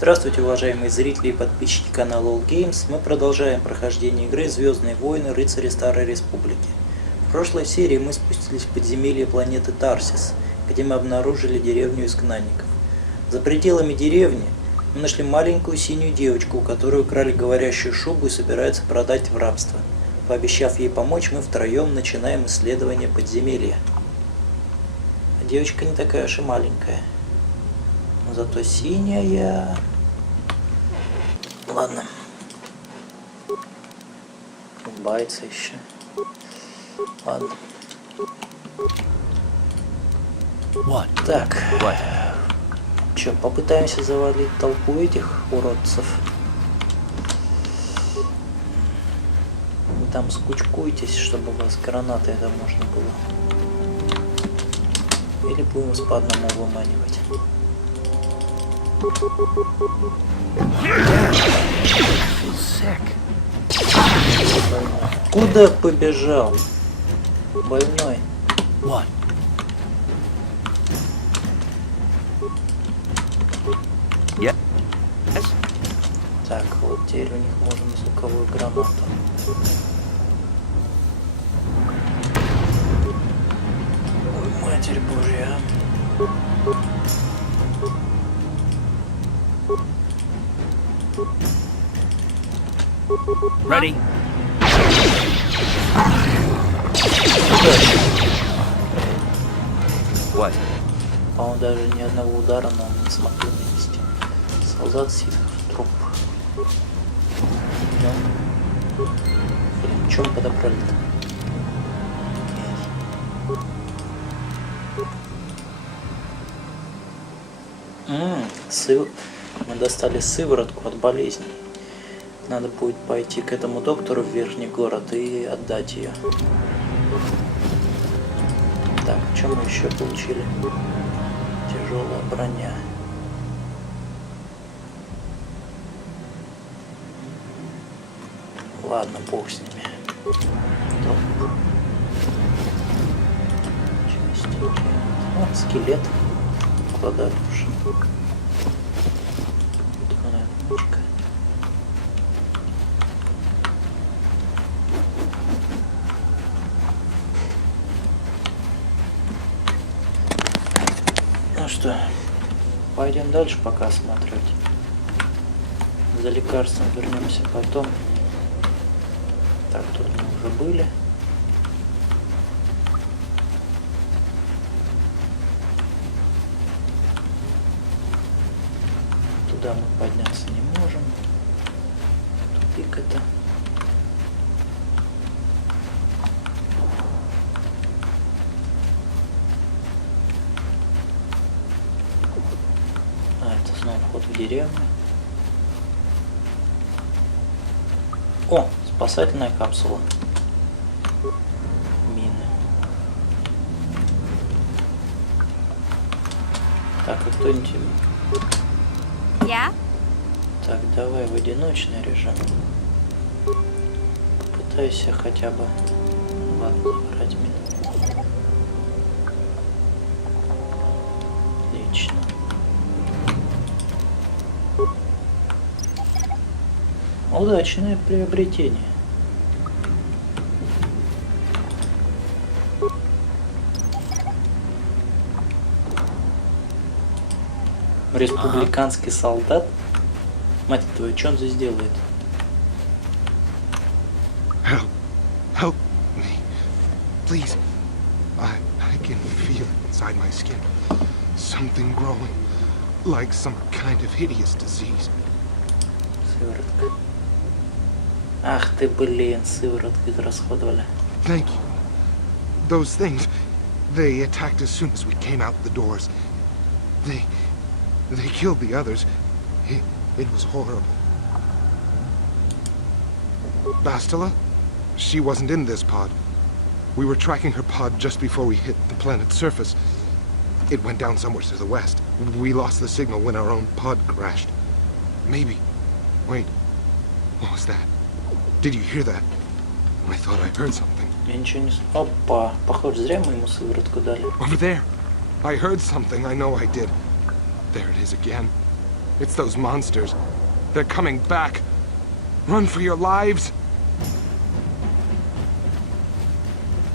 Здравствуйте, уважаемые зрители и подписчики канала All Games. Мы продолжаем прохождение игры «Звездные войны. Рыцари Старой Республики». В прошлой серии мы спустились в подземелье планеты Тарсис, где мы обнаружили деревню изгнанников. За пределами деревни мы нашли маленькую синюю девочку, у которой украли говорящую шубу и собираются продать в рабство. Пообещав ей помочь, мы втроем начинаем исследование подземелья. А девочка не такая уж и маленькая. Но зато синяя. Ладно. Улыбается еще. Ладно. Так. Че, попытаемся завалить толпу этих уродцев. Вы там скучкуйтесь, чтобы вас гранаты это можно было. Или будем вас по одному выманивать. Куда побежал? Больной. Так, вот теперь у них можно звуковую гранату. Ой, Матерь Божья. Ready? What? По-моему, даже ни одного удара нам не смогли нанести. Солдат ситхов, труп. Блин, чем подобрали-то? Мы достали сыворотку от болезней. Надо будет пойти к этому доктору в верхний город и отдать ее. Так, что мы еще получили? Тяжелая броня. Ладно, бог с ними. Частики. Вот скелет. Куда душа. Ну что, пойдем дальше пока осматривать. За лекарством вернемся потом. Так, тут мы уже были. Туда мы подняться не можем. Тупик это. Это снова вход в деревню. О, спасательная капсула. Мины. Так, а кто-нибудь... Я? Так, давай в одиночный режим. Попытайся хотя бы... Ладно, забрать мины. Отлично. Удачное приобретение. Республиканский солдат? Мать твою, что он здесь делает? Help me, please. I can feel it inside my skin. Something growing, like some kind of hideous disease. Сыворотка. Ах ты, блин, сыворотку израсходовали. Thank you. Those things, they attacked as soon as we came out the doors. They killed the others. It was horrible. Bastila? She wasn't in this pod. We were tracking her pod just before we hit the planet's surface. It went down somewhere to the west. We lost the signal when our own pod crashed. Maybe. Wait. What was that? Did you hear that? I thought I heard something. Я ничего не... Опа, похоже, зря мы ему сыворотку дали. Over there. I heard something. I know I did. There it is again. It's those monsters. They're coming back. Run for your lives.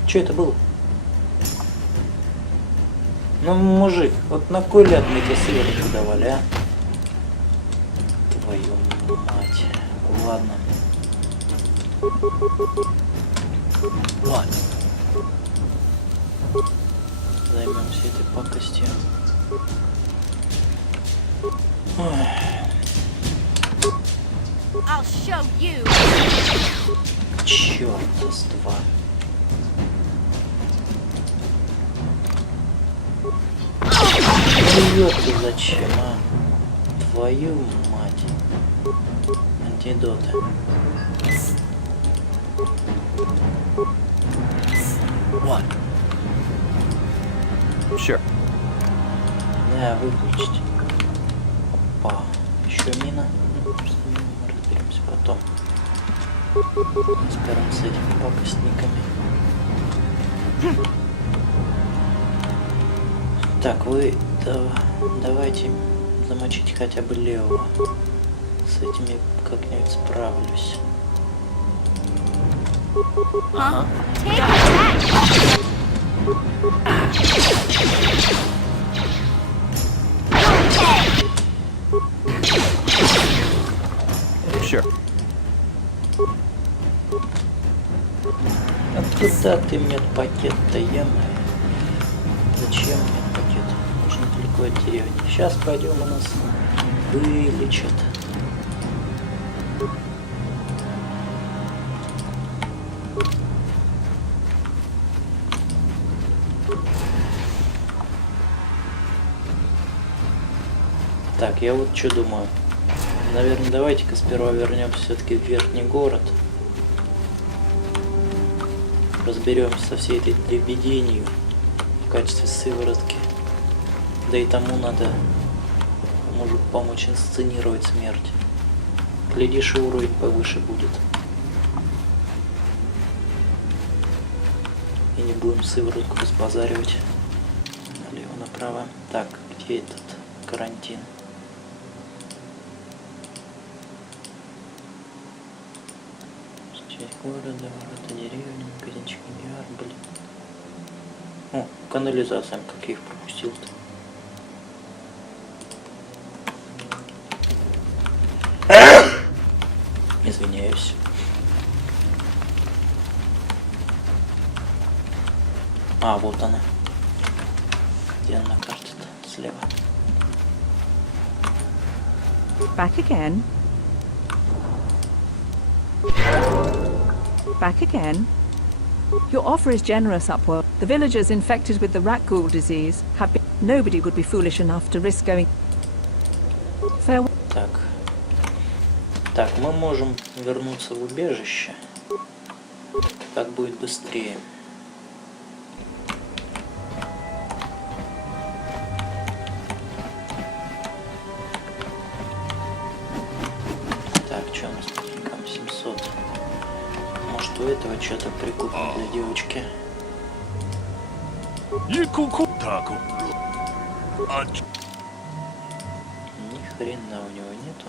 Что это было? Ну, мужик, вот на кой ляд мы тебе сыворотку давали, а? Твою мать. Ладно. Ладно. Займемся этой пакостью. Ой. I'll show you. Чёрт с два. Ну ты зачем, а? Твою мать. Антидоты. Вот. Sure. Да, выключить. Опа. Еще мина. Разберемся потом. Сперва с этими пакостниками. Так, вы давайте замочить хотя бы левого. С этими как-нибудь справлюсь. Ага. Sure. А куда ты мне пакет-то, е-мое? Зачем мне пакет? Нужно далеко от деревни. Сейчас пойдем, у нас вылечат. Так, я вот что думаю. Наверное, давайте-ка сперва вернемся все-таки в верхний город. Разберемся со всей этой дребеденью в качестве сыворотки. Да и тому надо, может, помочь инсценировать смерть. Глядишь, и уровень повыше будет. И не будем сыворотку разбазаривать налево-направо. Так, где этот карантин? Часть города, ворота деревни, магазинчик миллиард, блин. О, канализация, как я их пропустил-то. Извиняюсь. А, вот она. Где она на карте-то? Слева. Back again. Back again. Your offer is generous, Upwell. The villagers infected with the rat ghoul disease have been... Nobody would be foolish enough to risk going... Farewell. Так. Так, мы можем вернуться в убежище. Так будет быстрее. Так, что у нас по деньгам? 700. Может, у этого что-то прикупим для девочки? Ни хрена у него нету.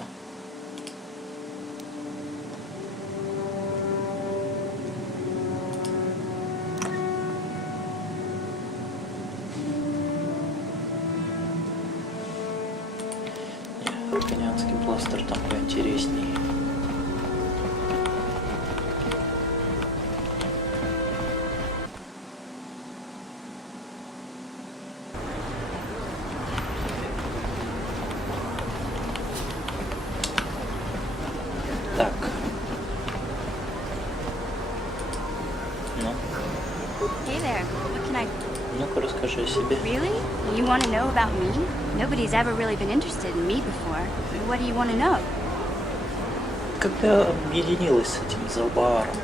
Арканианский бластер там поинтересней. Так. Ну. Hey there. What can I... Ну-ка, расскажи о себе. Really? You want to know about me? Nobody's ever really been interested in me before. What do you want to know? Как ты объединилась с этим Залбааром?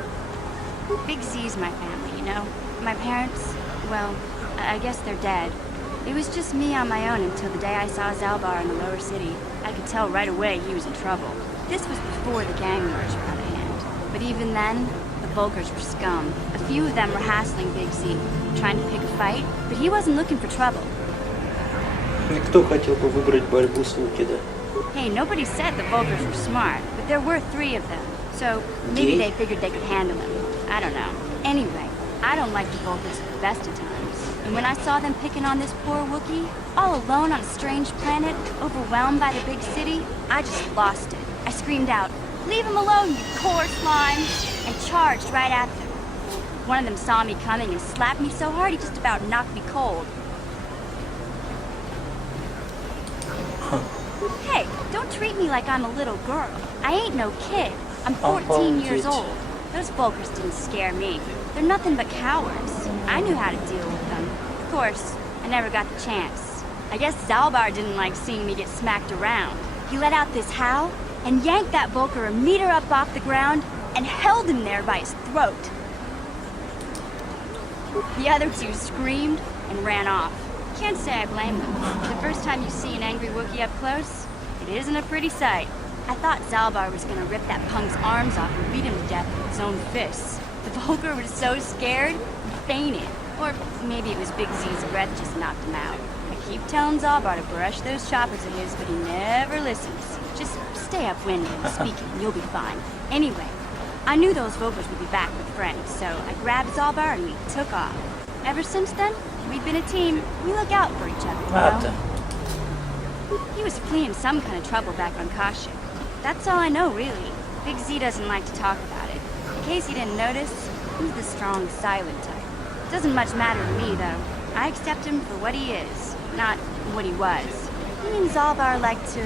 Big Z's my family, you know? My parents, well, I guess they're dead. It was just me on my own until the day I saw Zalbar in the lower city. I could tell right away he was in trouble. This was before the gang wars were out of hand. But even then, the Vulkars were scum. A few of them were hassling Big Z, trying to pick a fight, but he wasn't looking for trouble. Никто хотел бы выбрать борьбу с Луки, да? Hey, nobody said the Vulgars were smart, but there were 3 of them. So maybe they figured they could handle him. I don't know. Anyway, I don't like the Vulgars at the best of times. And when I saw them picking on this poor Wookiee, all alone on a strange planet, overwhelmed by the big city, I just lost it. I screamed out, "Leave him alone, you core slimes!" and charged right at them. One of them saw me coming and slapped me so hard he just about knocked me cold. Hey, don't treat me like I'm a little girl. I ain't no kid. I'm 14 years old. Those Vulgars didn't scare me. They're nothing but cowards. I knew how to deal with them. Of course, I never got the chance. I guess Zalbar didn't like seeing me get smacked around. He let out this howl and yanked that Vulgar a meter up off the ground and held him there by his throat. The other 2 screamed and ran off. Can't say I blame them. The first time you see an angry Wookiee up close, it isn't a pretty sight. I thought Zalbar was gonna rip that punk's arms off and beat him to death with his own fists. The Vulgar was so scared, he fainted. Or maybe it was Big Z's breath just knocked him out. I keep telling Zalbar to brush those choppers of his, but he never listens. Just stay upwind and speak it and you'll be fine. Anyway, I knew those Vulgars would be back with friends, so I grabbed Zalbar and we took off. Ever since then, we've been a team. We look out for each other, you know? He was fleeing some kind of trouble back on Kashyyyk. That's all I know, really. Big Z doesn't like to talk about it. In case you didn't notice, he's the strong, silent type. Doesn't much matter to me, though. I accept him for what he is, not what he was. Me and Zalbar like to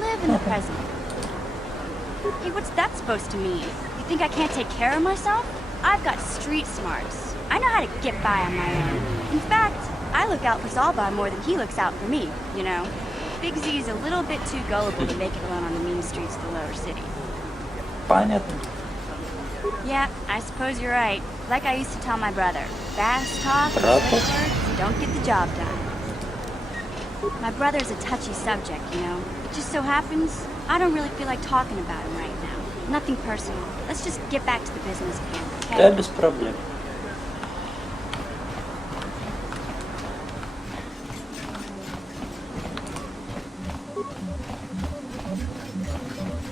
live in the present. Hey, what's that supposed to mean? You think I can't take care of myself? I've got street smarts. I know how to get by on my own. In fact, I look out for Zalbar more than he looks out for me, you know? Big Z's a little bit too gullible to make it alone on the mean streets of the lower city. Понятно. Yeah, I suppose you're right. Like I used to tell my brother, fast talk and Brother? slick words don't get the job done. My brother's a touchy subject, you know? It just so happens, I don't really feel like talking about him right now. Nothing personal. Let's just get back to the business at hand, okay? Да, без проблем.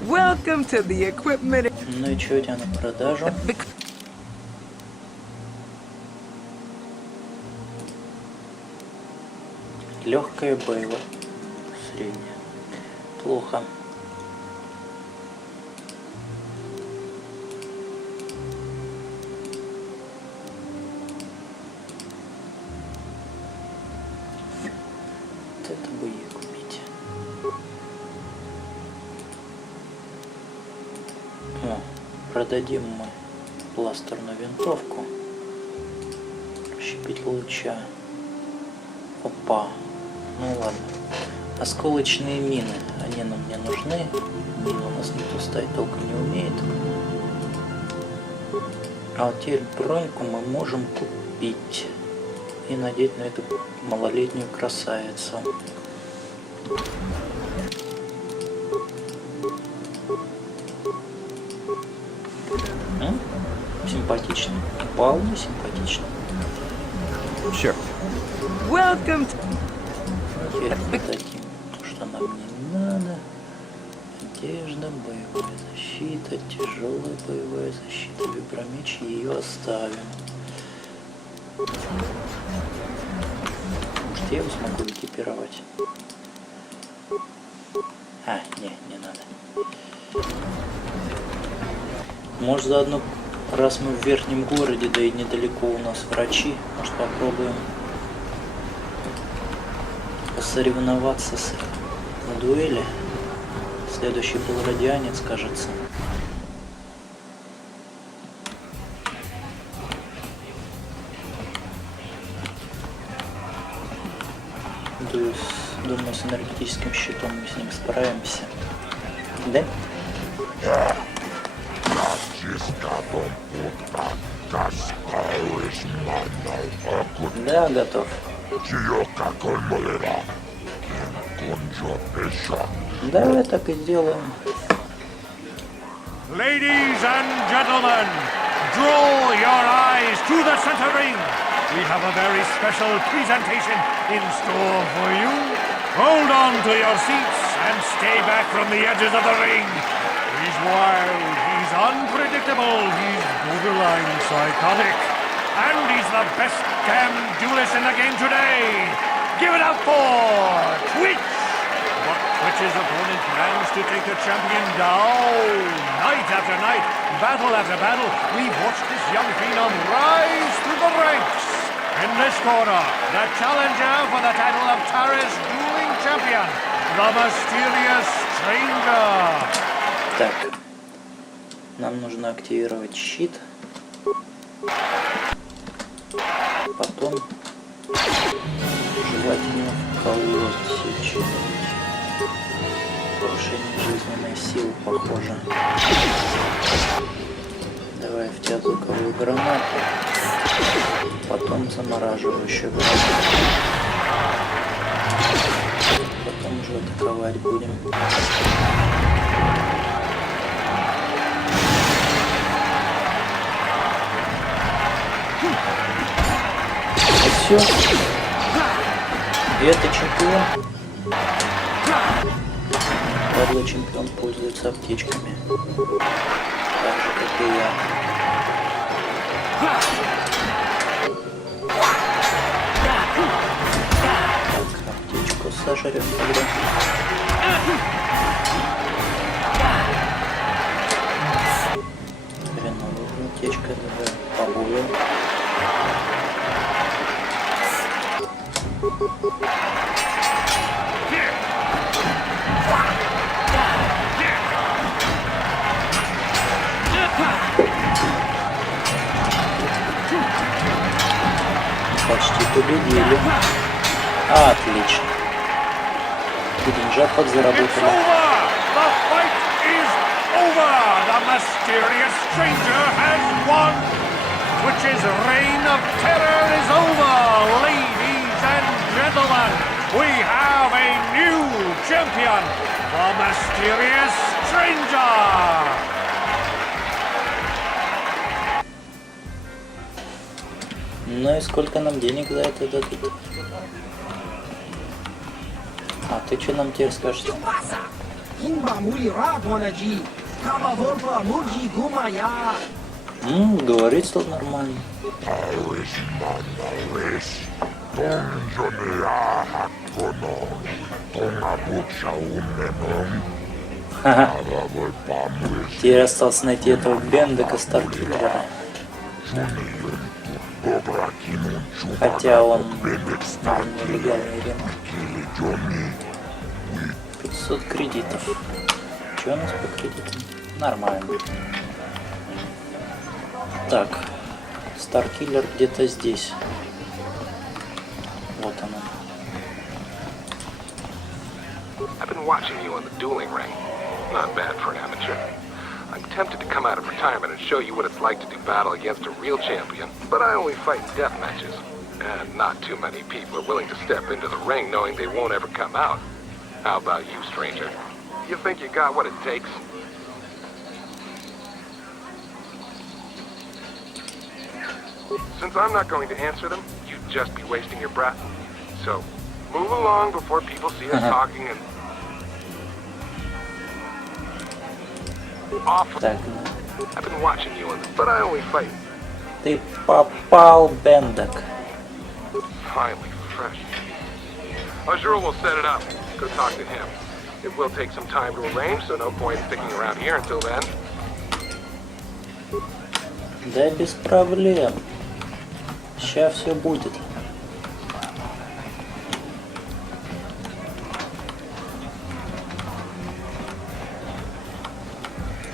Welcome to the equipment. Ну и что у тебя на продажу? Легкая боевая. Средняя. Плохо. Вот это бы ей купить. О, продадим мы бластерную винтовку. Расщепить луча. Опа. Ну ладно. Осколочные мины. Они нам не нужны. Мины у нас никто ставить толком не умеет. А вот теперь броньку мы можем купить. И надеть на эту малолетнюю красавицу. Симпатично. Вполне симпатично. Sure. Welcome to... Теперь дадим то, что нам не надо. Одежда, боевая защита, тяжелая боевая защита, вибромеч, ее оставим. Может, я его смогу экипировать? А, не надо. Может, заодно, раз мы в верхнем городе, да и недалеко у нас врачи, может, попробуем посоревноваться на дуэли. Следующий был радианец, кажется. Думаю, с энергетическим щитом мы с ним справимся. Да? Да, готов. Давай так и сделаем. Ladies and gentlemen, draw your eyes to the center ring. We have a very special presentation in store for you. Hold on to your seats and stay back from the edges of the ring. He's wild, he's unpredictable, he's borderline psychotic. And he's the best damn duelist in the game today. Give it up for Twitch! But Twitch's opponent plans to take the champion down. Night after night, battle after battle, we've watched this young phenom rise through the ranks. In this corner, the challenger for the title of Tara's dueling champion, the mysterious stranger. Так, нам нужно активировать щит. Потом желательно вколоть что-нибудь. Повышение жизненной силы, похоже. Давай в тебя звуковую гранату. Потом замораживающую гранату. Потом уже атаковать будем. Все. И это чемпион. Падлый чемпион пользуется аптечками. Так же, как и я. Так, аптечку сожрем тогда. Хреновая аптечка, давай побоем. Почти победили. Отлично. Деньжат подзаработали. The fight is over! The mysterious stranger has won! Twitch's reign of terror is over, ladies and gentlemen! We have a new champion, the mysterious stranger! Ну и сколько нам денег за это дадут? А ты что нам теперь скажешь? Говорит, что нормально. Теперь осталось найти этого Бендека Старкиллера. Хотя он нелегальный рынок. 500 кредитов. Что у нас по кредитам? Нормально. Так, Старкиллер где-то здесь. Вот он. I've been watching you on the dueling ring. Not bad for an amateur. I'm tempted to come out of retirement and show you what it's like to do battle against a real champion, but I only fight in death matches. And not too many people are willing to step into the ring knowing they won't ever come out. How about you, stranger? You think you got what it takes? Since I'm not going to answer them, you'd just be wasting your breath. So, move along before people see us talking and... Так, I've been watching you on this, but I only fight. ты попал, Бендек. Finally fresh. Oh, sure, we'll set it up. Go talk to him. It will take some time to arrange, so no point in sticking around here until then. Да без проблем. Сейчас все будет.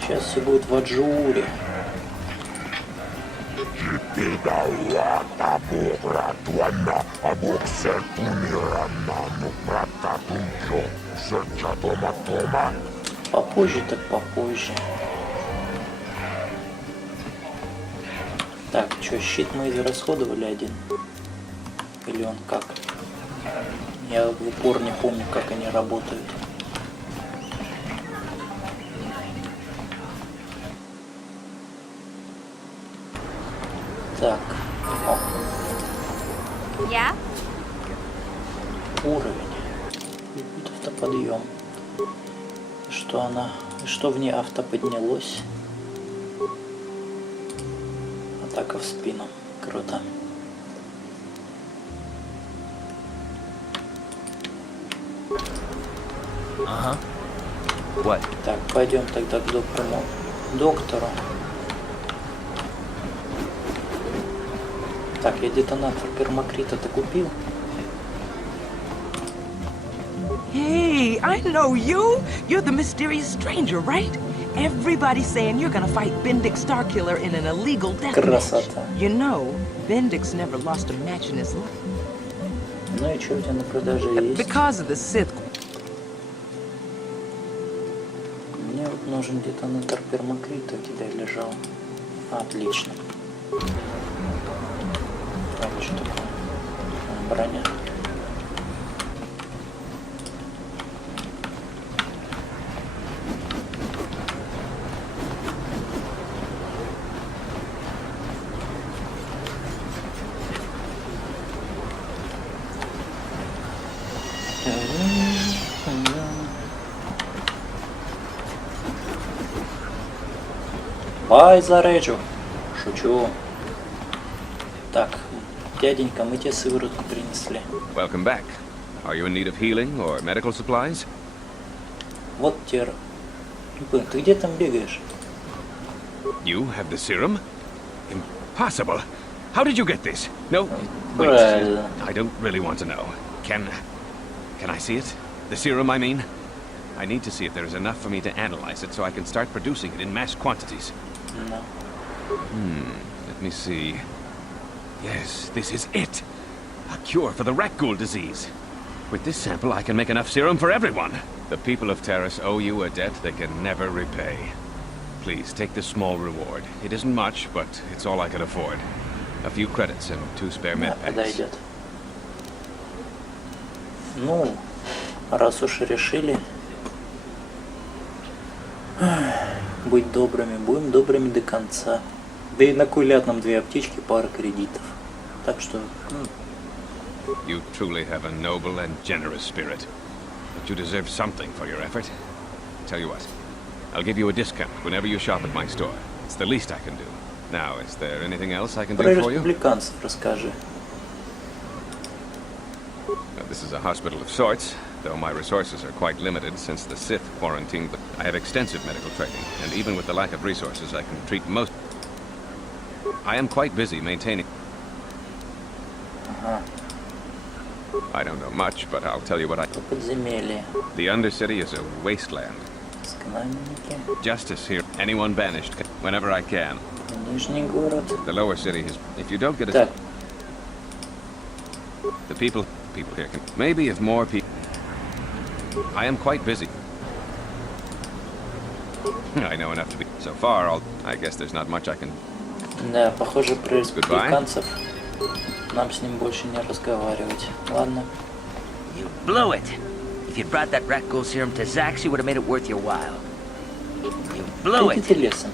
Сейчас все будет в аджуре. Попозже так попозже. Так, что, щит мы израсходовали один? Или он как? Я в упор не помню, как они работают. Так. О. Yeah? Уровень. будет автоподъем. Что в ней авто поднялось? Атака в спину. Круто. Ага. What? Так, пойдем тогда к доктору. Так, я детонатор пермакрита-то купил. Hey, I know you. You're the mysterious stranger, right? Everybody's saying you're gonna fight Bendix Starkiller in an illegal death match. Красота. You know, Bendix never lost a match in his life. Ну и что у тебя на продаже есть? Because of the Sith. Мне вот нужен детонатор пермакрита, у тебя лежал. Отлично. Так, что такое? Броня. Бай, зарежу. Шучу. Так, дяденька, мы тебе сыворотку принесли. Welcome back. Are you in need of healing or medical supplies? Вот тебе... Ты где там бегаешь? You have the serum? Impossible. How did you get this? No, wait. Правильно. I don't really want to know. Can I see it? The serum, I mean? I need to see if there is enough for me to analyze it so I can start producing it in mass quantities. No. Let me see. Yes, this is it. A cure for the rat ghoul disease. With this sample, I can make enough serum for everyone. The people of Terrace owe you a debt they can never repay. Please, take this small reward. It isn't much, but it's all I can afford. A few credits and 2 spare med packs. Подойдет. Ну, раз уж решили быть добрыми, будем добрыми до конца. Да и на кулят нам 2 аптечки, пара кредитов. Так что... You truly have a noble and generous spirit. But you deserve something for your effort. Tell you what, I'll give you a discount whenever you shop at my store. It's the least I can do. Now, is there anything else I can Про do for you? республиканцев расскажи. This is a hospital of sorts, though my resources are quite limited since the Sith quarantined. But I have extensive medical training, and even with the lack of resources, I can treat most. I am quite busy maintaining. I don't know much, but I'll tell you what I... Подземелье. The Undercity is a wasteland. Сканамники. Justice here. Anyone banished whenever I can. Нижний город. The lower city is... If you don't get Так. it... The people here can... Maybe if more people... I am quite busy. I know enough to be... So far, I guess there's not much I can... Да, похоже, про республиканцев нам с ним больше не разговаривать. Ладно. You blew it. If you'd brought that rat ghoul serum to Zax, you would have made it worth your while. You blew it. Идите лесом.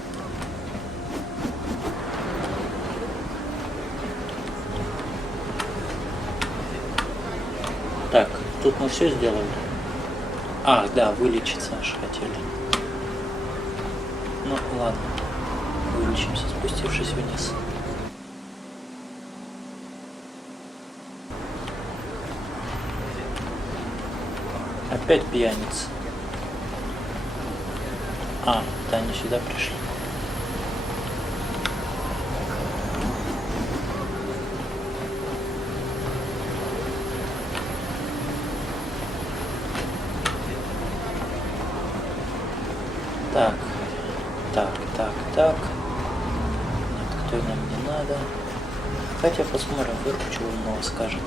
Так, тут мы все сделали. Ах, да, вылечиться аж хотели. Ну, ладно. Вылечимся, спустившись вниз. Опять пьяница. А, да, они сюда пришли. Так, так. Нет, кто нам не надо. Хотя посмотрим, вдруг чего он нового скажет.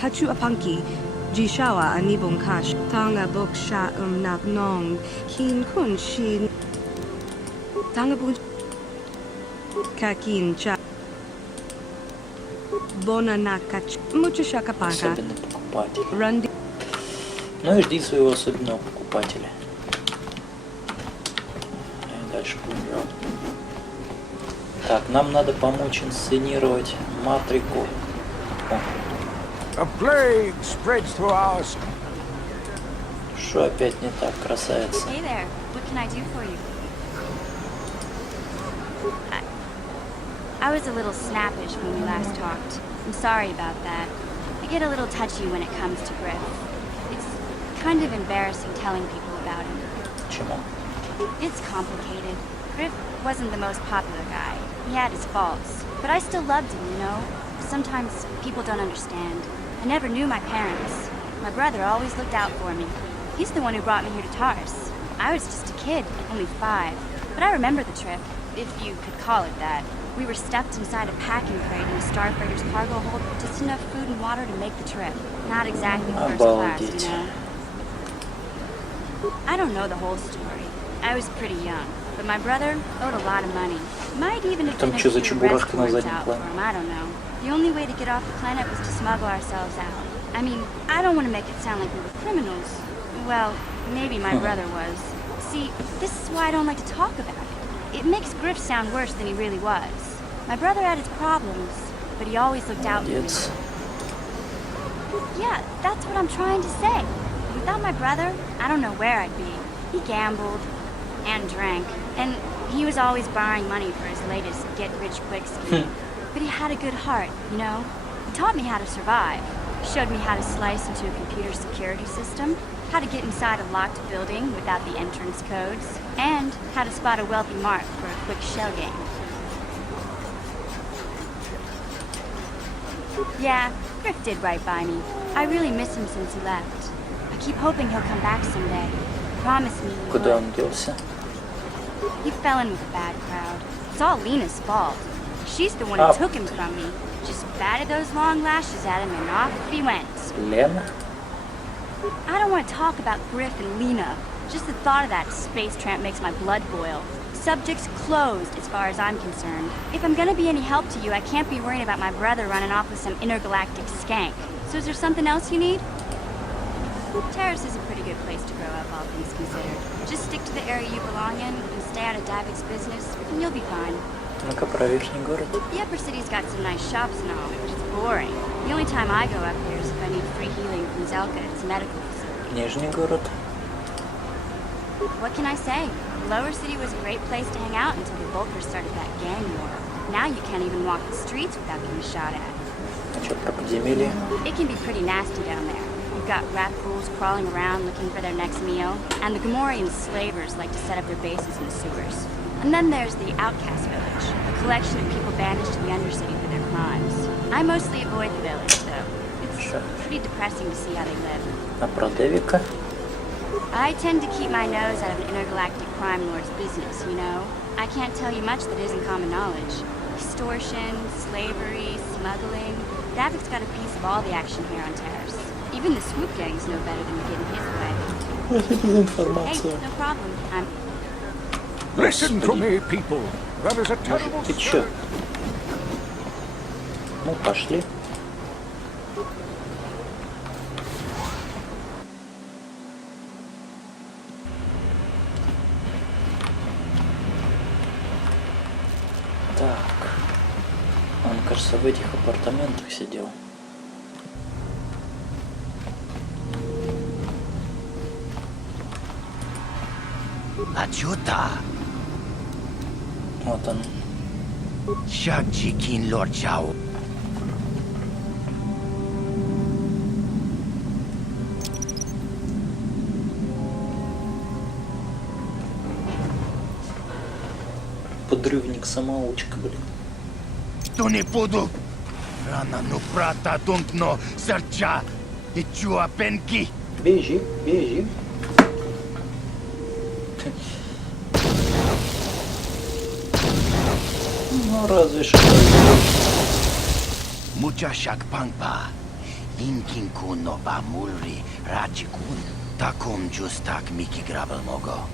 Hachu apanki, Jishawa anibong kash, tanga bok sha nak nong, kin kun shin. Tanga buk kakin cha. Bona nakach, mucho shakapaka. Особенный покупатель. Randi. Ну и жди своего особенного покупателя. И дальше будем делать. Так, нам надо помочь инсценировать матрику. A plague spreads through our... Что опять не так, красавица? Hey there, what can I do for you? I was a little snappish when we last talked. I'm sorry about that. I get a little touchy when it comes to Griff. It's kind of embarrassing telling people about him. Почему? It's complicated. Griff wasn't the most popular guy. He had his faults. But I still loved him, you know? Sometimes people don't understand. I never knew my parents. My brother always looked out for me. He's the one who brought me here to Tars. I was just a kid, only 5. But I remember the trip, if you could call it that. We were stuffed inside a packing crate in a starfreighter's cargo hold with just enough food and water to make the trip. Not exactly first class, you know? I don't know the whole story. I was pretty young, but my brother owed a lot of money. Might even have been a few arrest warrants out for him, I don't know. The only way to get off the planet was to smuggle ourselves out. I mean, I don't want to make it sound like we were criminals. Well, maybe my brother was. See, this is why I don't like to talk about it. It makes Griff sound worse than he really was. My brother had his problems, but he always looked out for me. Yeah, that's what I'm trying to say. Without my brother, I don't know where I'd be. He gambled and drank, and he was always borrowing money for his latest get-rich-quick scheme. But he had a good heart, you know? He taught me how to survive. Showed me how to slice into a computer security system, how to get inside a locked building without the entrance codes, and how to spot a wealthy mark for a quick shell game. Yeah, Griff did right by me. I really miss him since he left. I keep hoping he'll come back someday. Promise me he Куда would. он делся? He fell in with a bad crowd. It's all Lena's fault. She's the one who took him from me. Just batted those long lashes at him and off he went. Лена? I don't want to talk about Griff and Lena. Just the thought of that space tramp makes my blood boil. Subject's closed as far as I'm concerned. If I'm gonna be any help to you, I can't be worrying about my brother running off with some intergalactic skank. So is there something else you need? Terrace is a pretty good place to grow up, all things considered. Just stick to the area you belong in and stay out of Davik's business, and you'll be fine. Ну-ка, про Верхний город. The upper city's got some nice shops and all, but it's boring. The only time I go up there is if I need free healing from Zelka at his medical facility. Нижний город. What can I say? The lower city was a great place to hang out until the Vulkars started that gang war. Now you can't even walk the streets without getting shot at. А что про Подземелье? It can be pretty nasty down there. You've got rat ghouls crawling around looking for their next meal, and the Gamorrean slavers like to set up their bases in the sewers. And then there's the Outcast Village, a collection of people banished to the Undercity for their crimes. I mostly avoid the village, though. It's pretty depressing to see how they live. А про Девика? I tend to keep my nose out of an intergalactic crime lord's business, you know? I can't tell you much that isn't common knowledge. Extortion, slavery, smuggling. Davik's got a piece of all the action here on Terrace. Even the swoop gangs know better than to get in his way. Hey, no problem. I'm... Listen to me, people. That is a terrible Ты чё? Ну, пошли. Так. Он, кажется, в этих апартаментах сидел. Achuta. Вот он. Shagjikin Lord Chao. Подрывник-самоучка, блин. Что не буду? Рана ну брата думкно серча. И чуа пенки. Бежи, бежи. Ну, разве что. Мучашак панпа. Инкинкун но бамулри рачикун. Таком джустак мики грабл мого.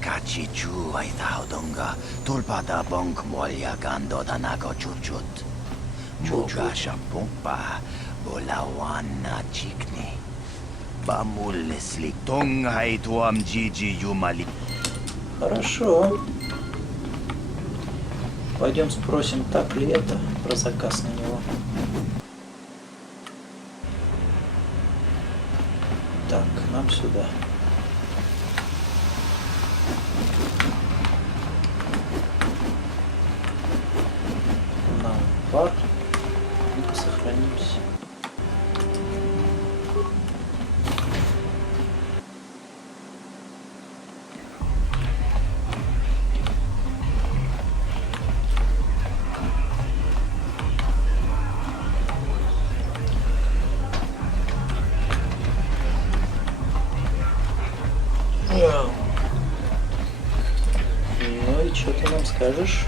Качи чувай таудонга. Турпада бонк молья гандо данаго чурчут. Мучаша пумпа. Болавана чикни. Бамулли слик. Тонгай туам джиджи юмали. Хорошо. Пойдем спросим, так ли это, про заказ на него. Так, нам сюда. Нам пар. Ну-ка, сохранимся. Ну и что ты нам скажешь?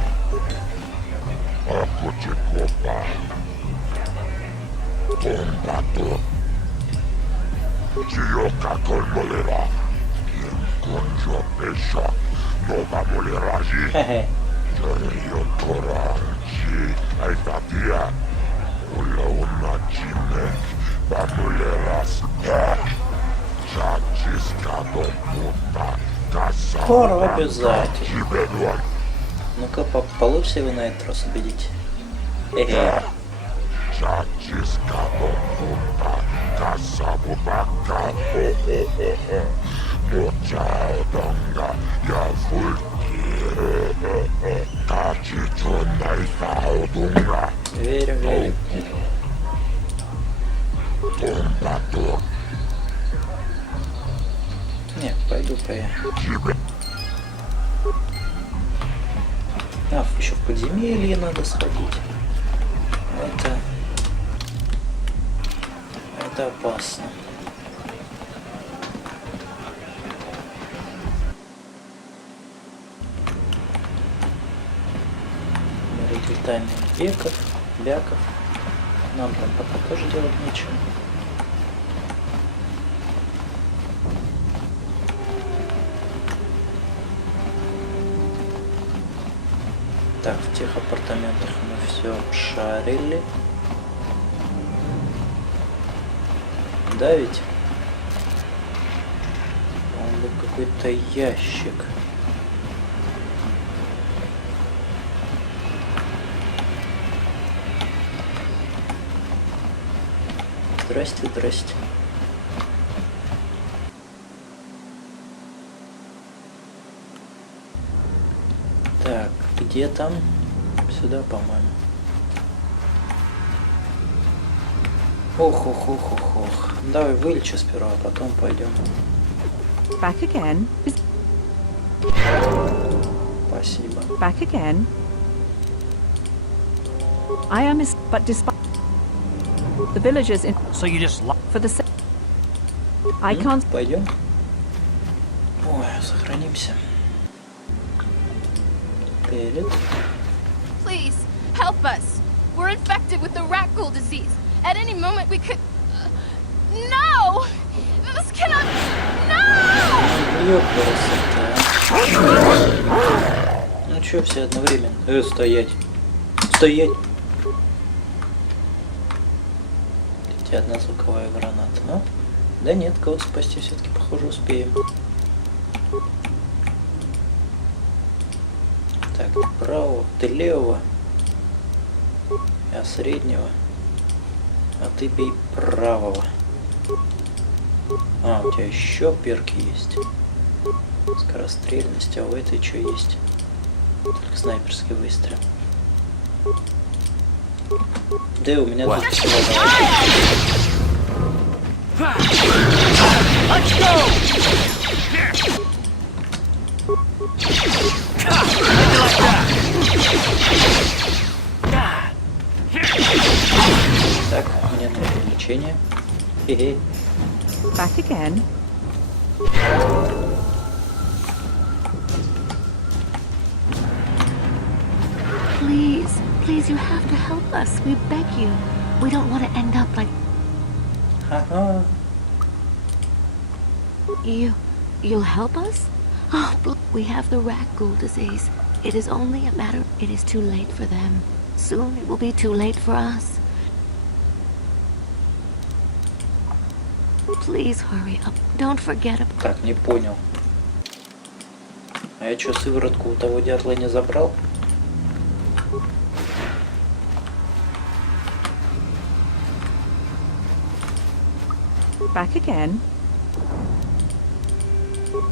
Хе-хе. Скоро обязательно. Ну-ка, получится его на этот раз убедить. Хе-хе. Верю, верю. Не, пойду-ка я. А, еще в подземелье надо сходить. Это опасно. Смотрите, тайных бяков. Нам там пока тоже делать нечего. Так, в тех апартаментах мы все обшарили. Да ведь? Он был какой-то ящик. Здрасте, здрасте. Так, где там? Сюда, по-моему. Ох. Давай вылечу сперва, а потом пойдем. Back again. Спасибо. Back again. I am but despite the villagers in So you just for the I can't. Пойдем. Ой, сохранимся. Перед. Please, help us. We're infected with the rat ghoul disease. At any moment we could... No! This cannot... No! Ну чё, все одновременно? Стоять. Стоять! Где одна звуковая граната, ну? Да нет, кого-то спасти все-таки, похоже, успеем. Так, ты правого, ты левого. Я среднего. А ты бей правого. А, у тебя еще перки есть. Скорострельность, а у этой что есть? Только снайперский выстрел. Да, у меня тут всего Так, мне нужно лечение. Хе-хе. Back again. Please, you have to help us. We beg you. We don't want to end up like... Ага. You'll help us? Oh, we have the rat ghoul disease. It is only a matter... It is too late for them. Soon it will be too late for us. Please hurry up. Don't forget about... Так, не понял. А А я что, сыворотку у того дятла не забрал? Back again.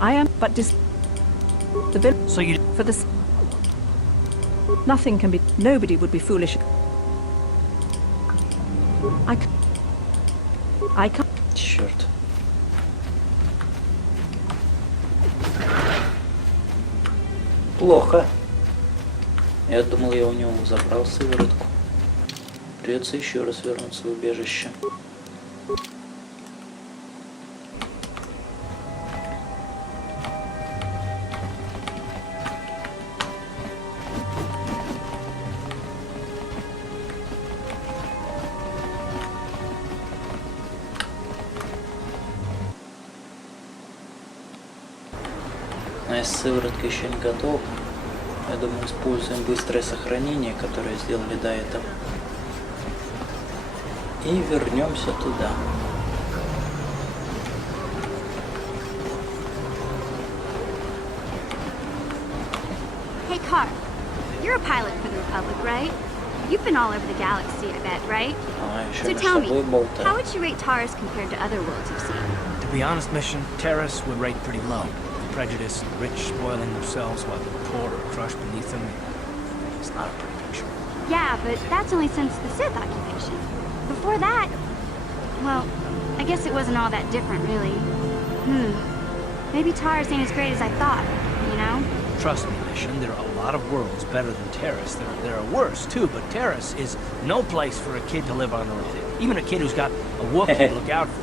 I am but the bill. So you... For the... Nothing can be... Nobody would be foolish. I can't... Черт. Плохо. Я думал, я у него забрал сыворотку. Придется еще раз вернуться в убежище. Но если сыворотка еще не готова, я думаю, используем быстрое сохранение, которое сделали до этого. И вернемся туда. Hey, Carr. You're a pilot for the Republic, right? You've been all over the galaxy, I bet, right? So tell me, how would you rate Taurus compared to other worlds you've seen? To be honest, Mission, Terrace would rate pretty low. The prejudice, the rich spoiling themselves while the poor are crushed beneath them. It's not a pretty picture. Yeah, but that's only since the Sith occupation. Before that, well, I guess it wasn't all that different, really. Maybe Taurus ain't as great as I thought, you know? Trust me, Mission, there are a lot of worlds better than Terrace. There are worse, too, but Terrace is no place for a kid to live on Earth. Even a kid who's got a Wookiee to look out for.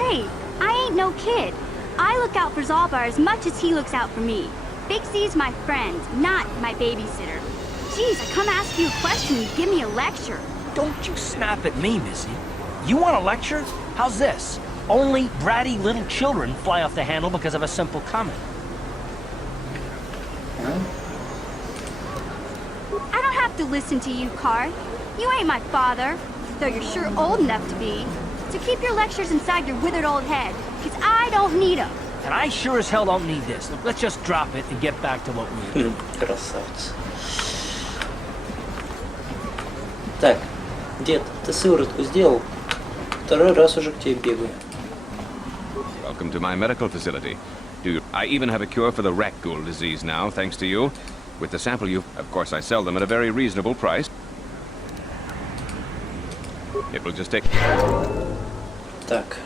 Hey, I ain't no kid. I look out for Zalbar as much as he looks out for me. Big Z's my friend, not my babysitter. Jeez, I come ask you a question, you give me a lecture. Don't you snap at me, Missy. You want a lecture? How's this? Only bratty little children fly off the handle because of a simple comment. I don't have to listen to you, Carr. You ain't my father, though you're sure old enough to be. So keep your lectures inside your withered old head, because I don't need them. And I sure as hell don't need this. Look, let's just drop it and get back to what we were. Красавец. Так, дед, ты сыворотку сделал? Второй раз уже к тебе бегаю. Welcome to my medical facility. I even have a cure for the rat ghoul disease now, thanks to you. With the sample of course I sell them at a very reasonable price. It will just take... Так.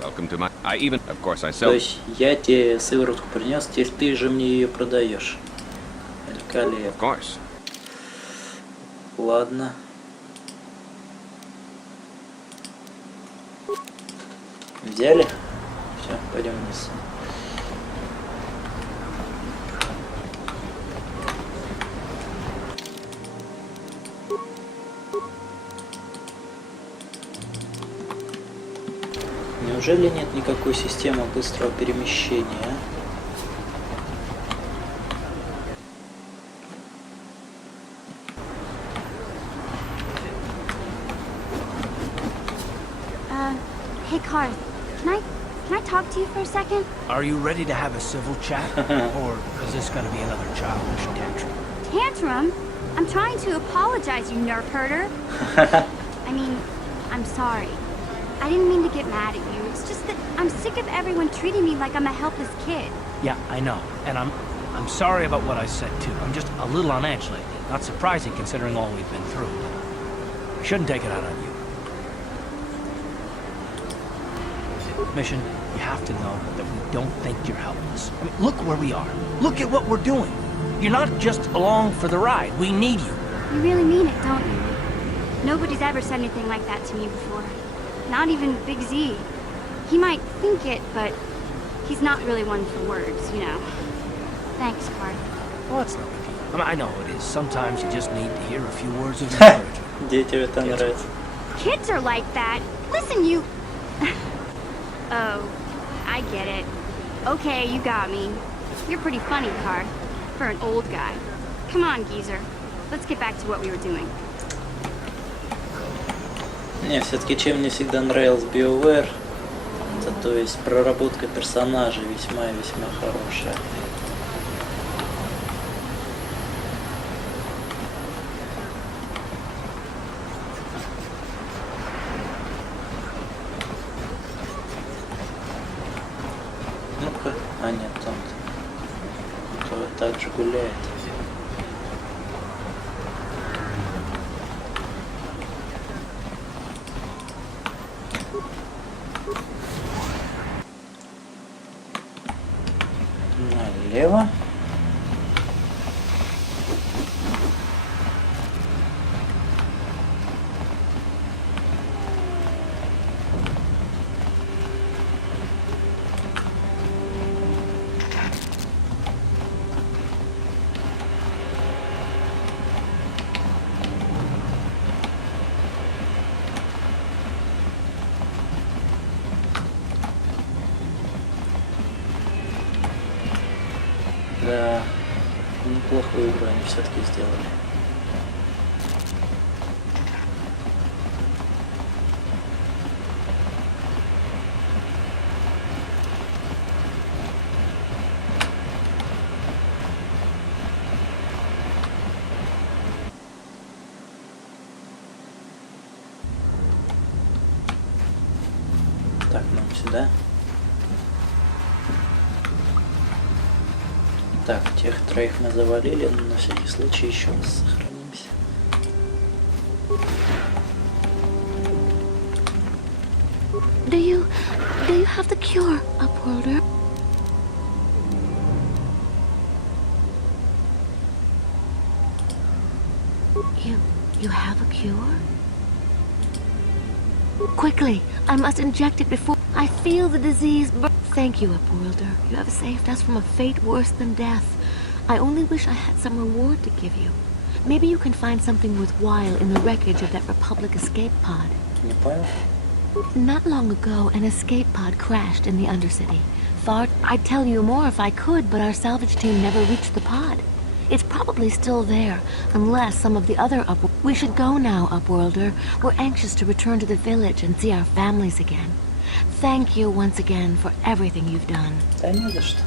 Welcome to my... of course I sell... То есть я тебе сыворотку принес, теперь ты же мне ее продаешь. Великолепно. Of course. Ладно. Взяли? Все, пойдем вниз. Неужели нет никакой системы быстрого перемещения, Hey, Carr, can I talk to you for a second? Are you ready to have a civil chat? Or is this gonna be another childish tantrum? Tantrum? I'm trying to apologize, you nerf herder. I mean, I'm sorry. I didn't mean to get mad at you. It's just that I'm sick of everyone treating me like I'm a helpless kid. Yeah, I know. And I'm sorry about what I said, too. I'm just a little on edge lately. Not surprising considering all we've been through. I shouldn't take it out on you. Mission, you have to know that we don't think you're helpless. I mean, look where we are. Look at what we're doing. You're not just along for the ride. We need you. You really mean it, don't you? Nobody's ever said anything like that to me before. Not even Big Z. He might think it, but he's not really one for words, you know. Thanks, Carr. Well, it's no big deal. I mean, I know it is. Sometimes you just need to hear a few words of encouragement. Детям это нравится. Kids are like that. Listen, you... Oh, I get it. Okay, you got me. You're pretty funny, Carr. For an old guy. Come on, geezer. Let's get back to what we were doing. Не, все-таки чем мне всегда нравилась BioWare, это то есть проработка персонажей весьма и весьма хорошая. так же гуляет. Налево. Да, неплохую игру они все-таки сделали. Так, нам сюда. Так, тех троих мы завалили, но на всякий случай еще раз сохранимся. Do you have the cure, Upworlder? You have a cure? Quickly, I must inject it before I feel the disease. Thank you, Upworlder. You have saved us from a fate worse than death. I only wish I had some reward to give you. Maybe you can find something worthwhile in the wreckage of that Republic escape pod. Не понял? Not long ago, an escape pod crashed in the Undercity. I'd tell you more if I could, but our salvage team never reached the pod. It's probably still there, unless some of the other We should go now, Upworlder. We're anxious to return to the village and see our families again. Thank you once again for everything you've done. Да не за что.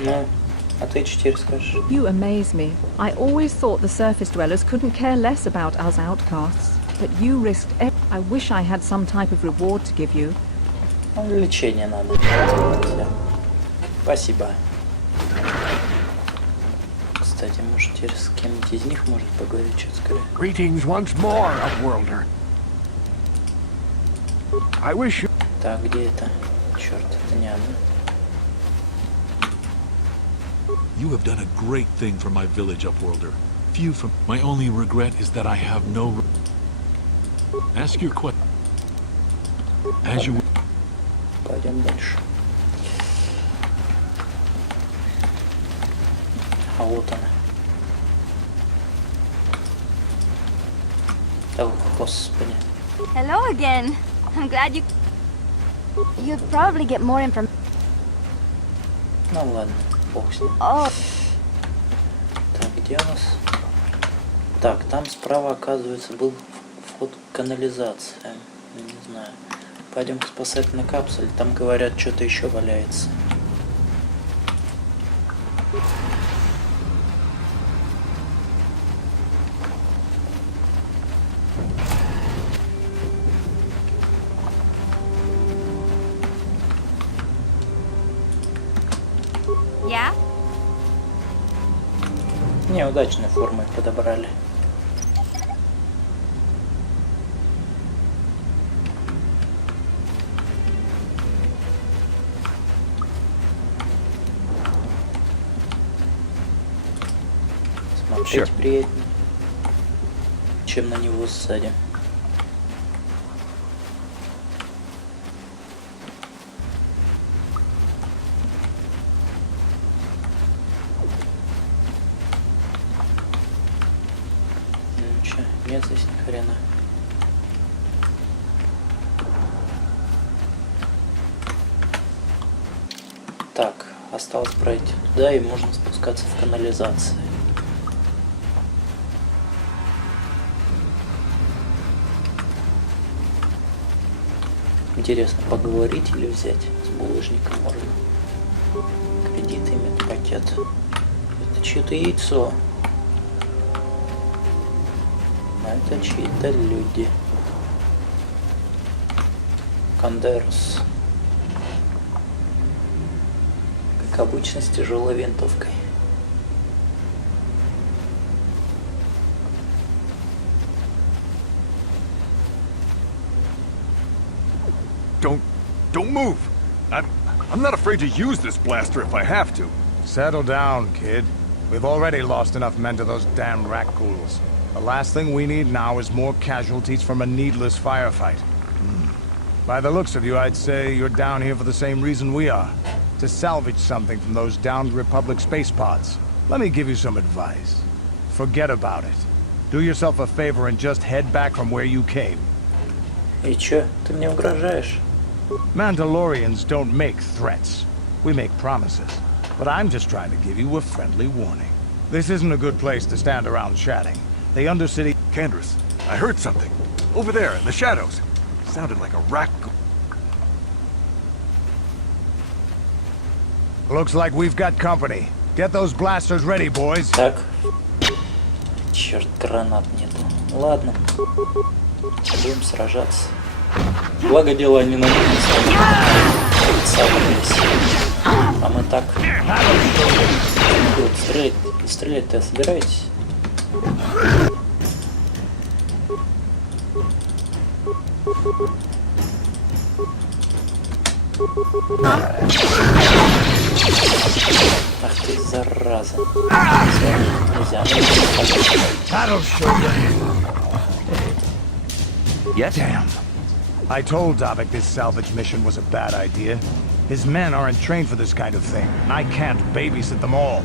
Ну, а ты что теперь скажешь? You amaze me. I always thought the surface dwellers couldn't care less about us outcasts. But you risked I wish I had some type of reward to give you. Лечение надо. Все. Спасибо. Кстати, может, теперь с кем-нибудь из них может поговорить чуть скорее. Greetings once more, Upworlder. I wish you... Так, где это? Черт, это не она. You have done a great thing for my village, Upworlder. Few from... My only regret is that I have no... Ask your question. As you... Пойдем дальше. А вот она. О, господи. Hello again. I'm glad you'd probably get more information. Ну ладно, бог с ним. Oh. Так, где у нас? Так, там справа, оказывается, был вход в канализацию. Не знаю. Пойдем к спасательной капсуле. Там, говорят, что-то еще валяется. Yeah? Неудачную форму подобрали. Смотреть приятнее, чем на него сзади. Ничего, нет здесь ни хрена. Так, осталось пройти туда, и можно спускаться в канализацию. Интересно, поговорить или взять с булыжника можно. Кредит имеет пакет. Это чье-то яйцо. А это чьи-то люди. Кандерос. Как обычно, с тяжелой винтовкой. Don't move. I'm not afraid to use this blaster if I have to. Settle down, kid. We've already lost enough men to those damn rat ghouls. The last thing we need now is more casualties from a needless firefight. By the looks of you, I'd say you're down here for the same reason we are. To salvage something from those downed Republic space pods. Let me give you some advice. Forget about it. Do yourself a favor and just head back from where you came. И чё? Ты мне угрожаешь? Mandalorians don't make threats. We make promises. But I'm just trying to give you a friendly warning. This isn't a good place to stand around chatting. The Undercity... Candace, I heard something. Over there, in the shadows. Sounded like a rat... Looks like we've got company. Get those blasters ready, boys. Так. Черт, гранат нету. Ладно. Будем сражаться. Благо дело они на них не садились. А мы так. Стрелять-то собираетесь? Ах ты, зараза. Нельзя. Yes? Damn. I told Davik this salvage mission was a bad idea. His men aren't trained for this kind of thing, and I can't babysit them all.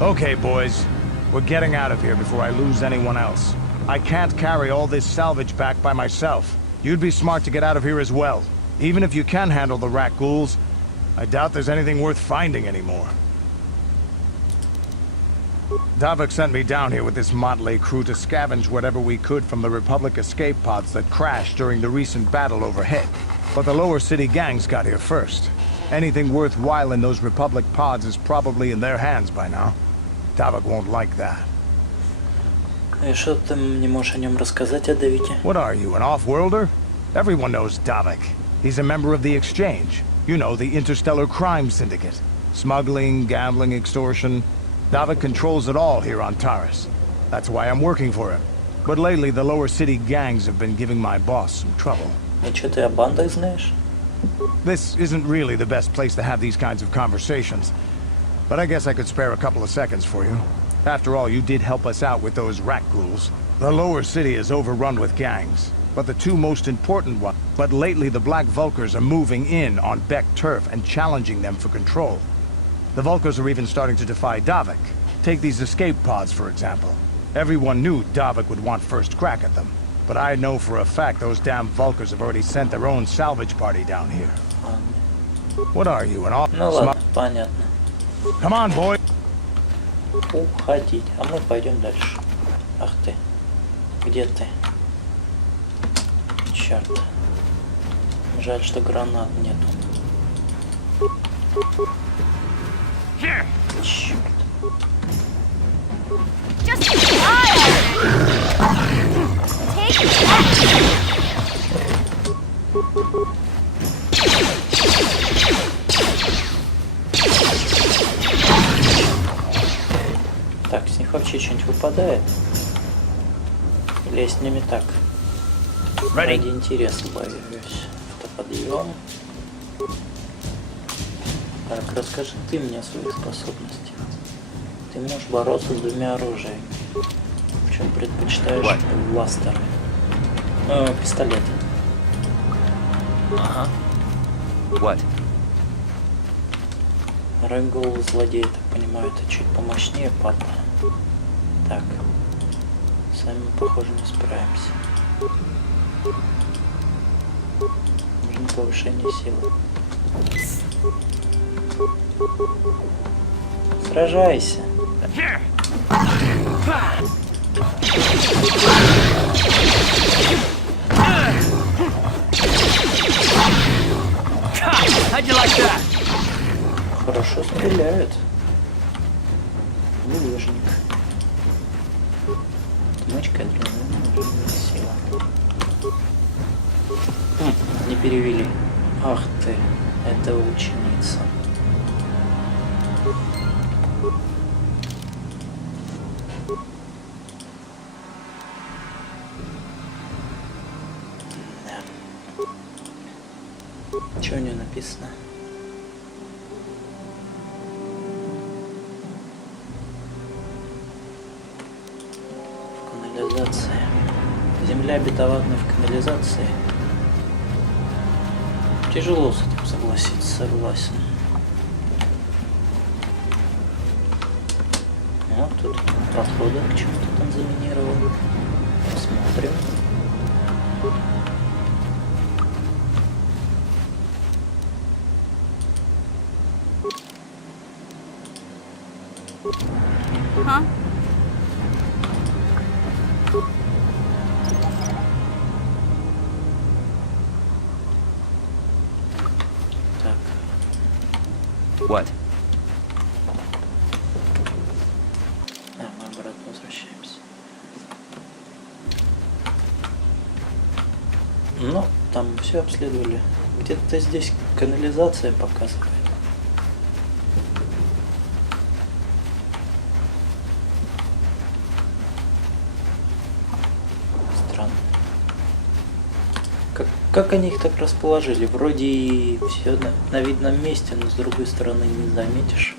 Okay, boys. We're getting out of here before I lose anyone else. I can't carry all this salvage back by myself. You'd be smart to get out of here as well. Even if you can handle the rat ghouls, I doubt there's anything worth finding anymore. Davik sent me down here with this motley crew to scavenge whatever we could from the Republic escape pods that crashed during the recent battle overhead. But the lower city gangs got here first. Anything worthwhile in those Republic pods is probably in their hands by now. Davik won't like that. И что ты мне можешь о нем рассказать, о Давике? What are you, an off-worlder? Everyone knows Davik. He's a member of the Exchange. You know, the interstellar crime syndicate. Smuggling, gambling, extortion. Davik controls it all here on Taris. That's why I'm working for him. But lately, the lower city gangs have been giving my boss some trouble. И что ты о бандах знаешь? This isn't really the best place to have these kinds of conversations. But I guess I could spare a couple of seconds for you. After all, you did help us out with those rat ghouls. The lower city is overrun with gangs. But the two most important ones. But lately, the Black Vulkars are moving in on Beck turf and challenging them for control. The Vulkars are even starting to defy Davik. Take these escape pods, for example. Everyone knew Davik would want first crack at them. But I know for a fact those damn Vulkars have already sent their own salvage party down here. What are you, an off... Ну ладно, понятно. Come on, boy! Уходить. А мы пойдем дальше. Ах ты. Где ты? Черт. Жаль, что гранат нету. Черт. Just fire! Take that! Так, с них вообще что-нибудь выпадает? Или я с ними так? Ради интереса боюсь. Это подъем. Так, расскажи ты мне о своих способностях. Ты можешь бороться с двумя оружиями. В чем предпочитаешь бластеры? Пистолет. Ага. What? Рэнгл злодей, так понимаю, это чуть помощнее падла. Так. Сами мы, похоже, не справимся. Нужно повышение силы. Сражайся. Хорошо стреляют. Булыжник. Мочка адреналина, сила. Не перевели. Ах ты, это ученица. Что у нее написано? В канализации. Земля обетованная в канализации. Тяжело с этим согласиться, согласен. Вот тут подходы к чему-то там заминировал. Посмотрим. Huh? Так. What? Мы обратно возвращаемся. Ну, там все обследовали. Где-то здесь канализация показывает. Странно. Как они их так расположили? Вроде и все на видном месте, но с другой стороны не заметишь.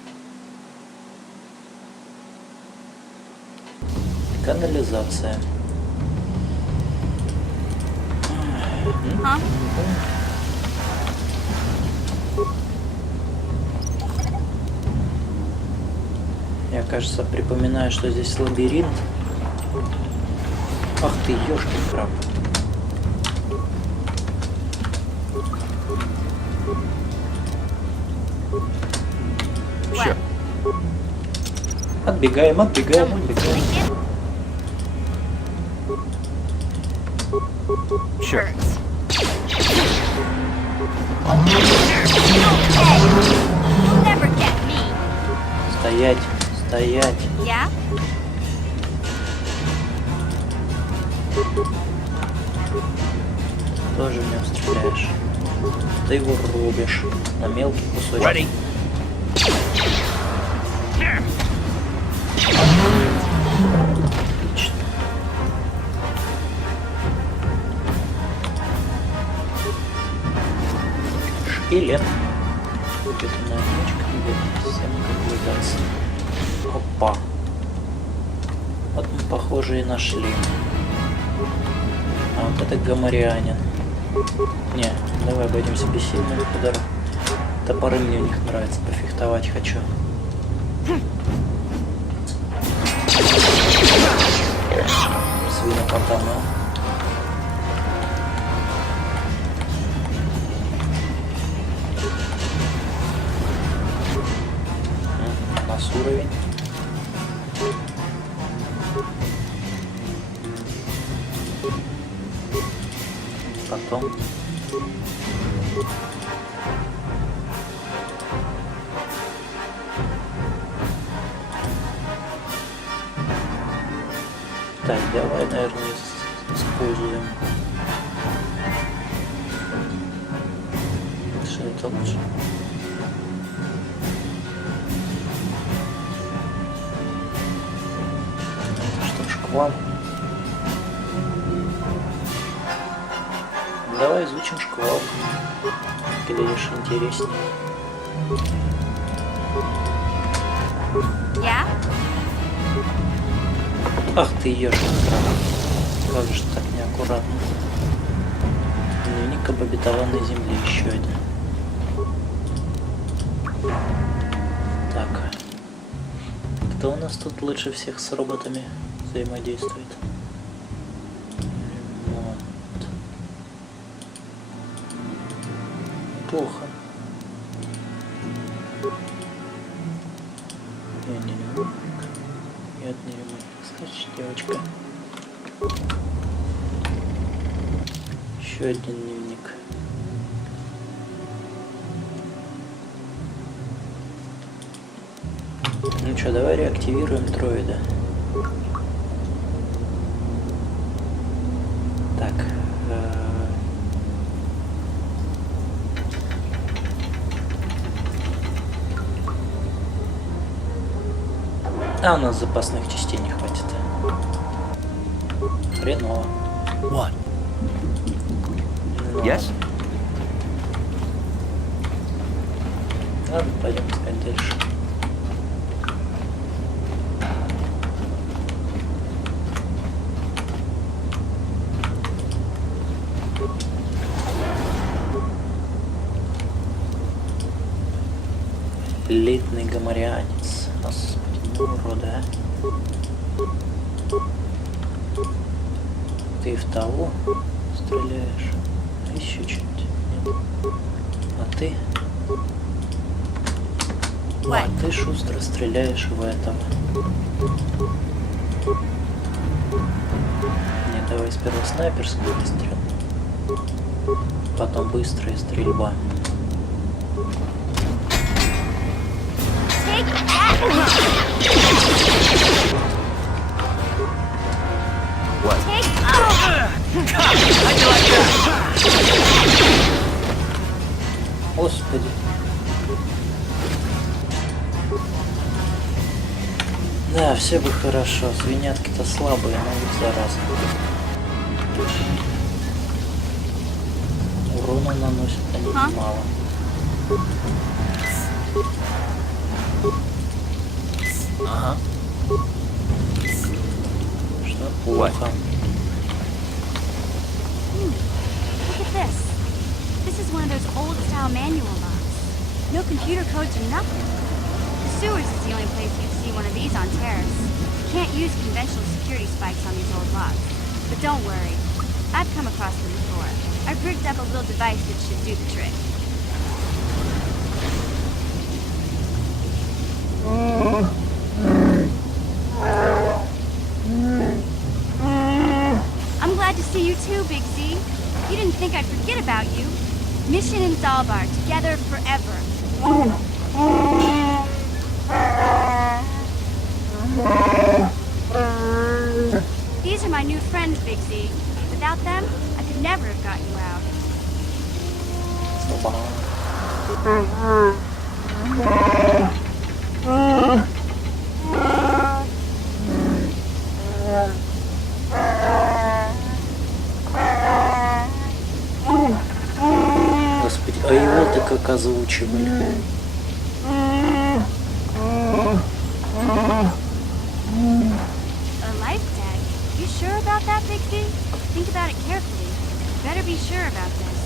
Канализация. Huh? Я, кажется, припоминаю, что здесь лабиринт. Ах ты, ёшкин краб. Sure. Отбегаем, отбегаем, отбегаем. Sure. You'll never get me. Стоять, стоять. Yeah? Тоже в него стреляешь. Ты его рубишь на мелкие кусочки. Ready? Отлично. Шкелет. Бетонная точка, система канализации. Опа. Вот мы, похоже, и нашли. А вот это гоморианин. Не, давай обойдемся без сильных ударов. Топоры мне у них нравится, пофехтовать хочу. Свинопотама. У нас уровень. Потом. Так, давай, наверное, используем. Что это лучше? Это что, шквал? Давай изучим шквал. Глядишь, интереснее. Yeah? Ах ты, ёшкин краб. Как же так неаккуратно. Дневник об обетованной земле, еще один. Так. Кто у нас тут лучше всех с роботами взаимодействует? Вот. Плохо. Я не ремонтник. Нет, не ремонтник. Значит, девочка. Еще один дневник. Ну что, давай реактивируем дроида. Так. А у нас запасных частей не хватит. Хреново. What? Yes? Ладно, пойдем искать дальше. Элитный гоморианец. Господи, ну урода, а. Ты в того стреляешь, а еще что-нибудь? Нет. А ты? А ты шустро стреляешь в этого. Нет, давай сперва снайперский выстрел. Потом быстрая стрельба. Господи. Да, все бы хорошо. Свинятки-то слабые, но ведь зараза. Урона наносят они мало. Ага. Что плохо? Look at this. This is one of those old-style manual locks. No computer codes or nothing. The sewers is the only place you'd see one of these on Terrace. You can't use conventional security spikes on these old locks. But don't worry. I've come across them before. I've rigged up a little device that should do the trick. I'm glad to see you too, Big Z. You didn't think I'd forget about you. Mission in Zalbar, together forever. These are my new friends, Big Z. Without them, I could never have got you out. Господи, а его-то как озвучивали. A life tag? You sure about that, Big Z? Think about it carefully. Better be sure about this.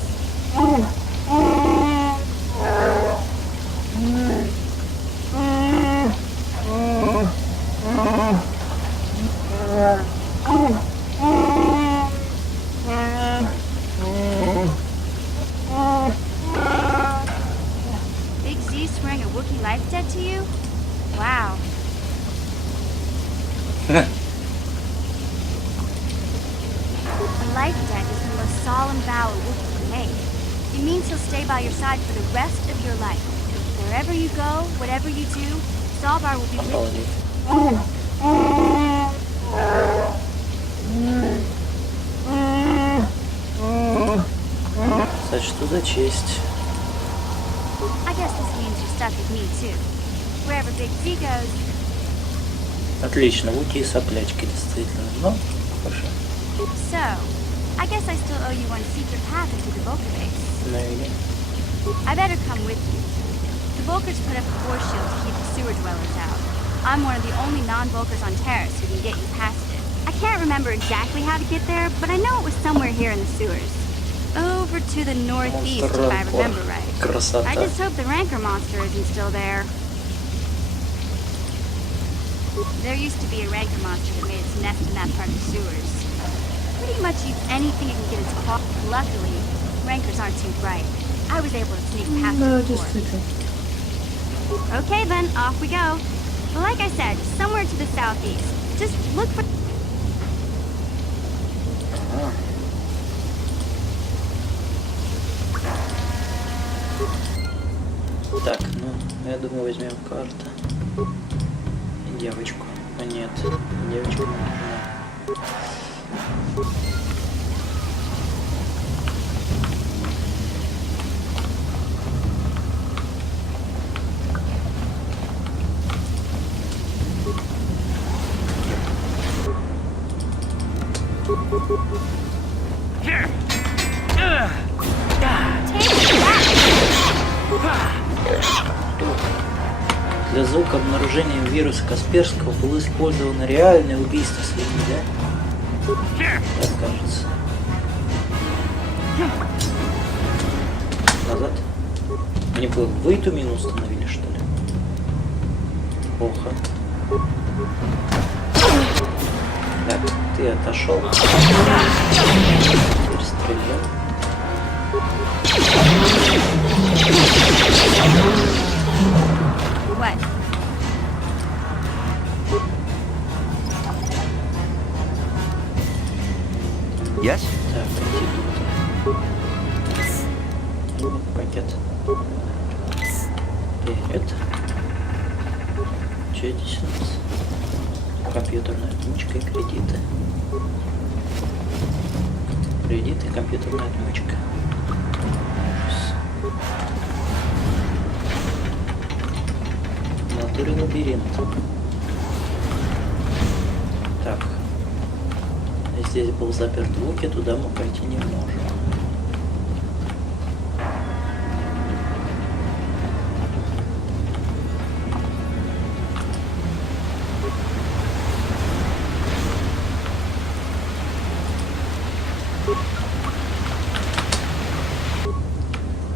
Big Z swearing a Wookiee life debt to you? Wow. A life debt is the most solemn vow a Wookiee can make. It means he'll stay by your side for the rest of your life. Wherever you go, whatever you do, Zalbar will be with you. Сочту за честь. I guess this means you're stuck with me too. Wherever Big Z goes. Отлично, Вуки и соплячки, действительно. Ну, хорошо. So, I guess I still owe you one secret path into the Volker base. Ну или? I better come with you. The Volkers put up a force shield to keep the sewer dwellers out. I'm one of the only non-Volkers on Terrace who can get you past it. I can't remember exactly how to get there, but I know it was somewhere here in the sewers. Over to the northeast, if I remember right. I just hope the Rancor monster isn't still there. There used to be a Rancor monster that made its nest in that part of the sewers. Pretty much eats anything it can get its claw. Luckily, Rancors aren't too bright. I was able to sneak past it before. Okay then, off we go. But like I said, somewhere to the southeast. Just look for... Так, ну, я думаю, возьмем карту. И девочку. А нет, девочку не нужна. Для звука обнаружения вируса Касперского было использовано реальное убийство свиньи, да? Так кажется. Назад. Мне бы вы эту мину установили, что ли? Плохо. Так, ты отошел. Перестрелял. What? Yes? Так, антидот. Пакет. Вперед. Что здесь у нас? Компьютерная отмычка и кредиты. Кредиты и компьютерная отмычка. В натуре лабиринт. Так. Здесь был заперт луки, туда мы пойти не можем.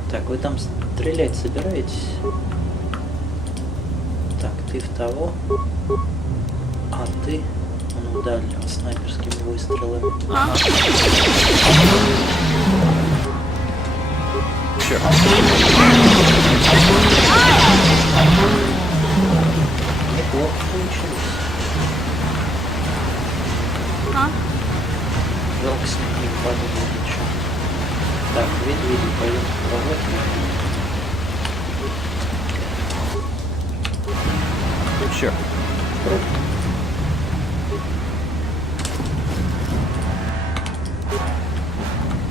Так, вы там стрелять собираетесь? Так, ты в того, а ты у дальнего снайперскими выстрелами. Неплохо получилось. Жалко, с ним не падает ничего. Так, види, пойдем в Sure.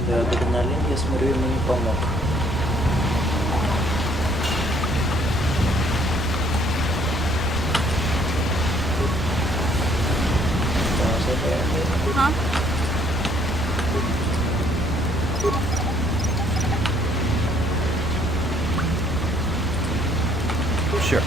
Да, адреналин, я смотрю, ему не помог. Sure.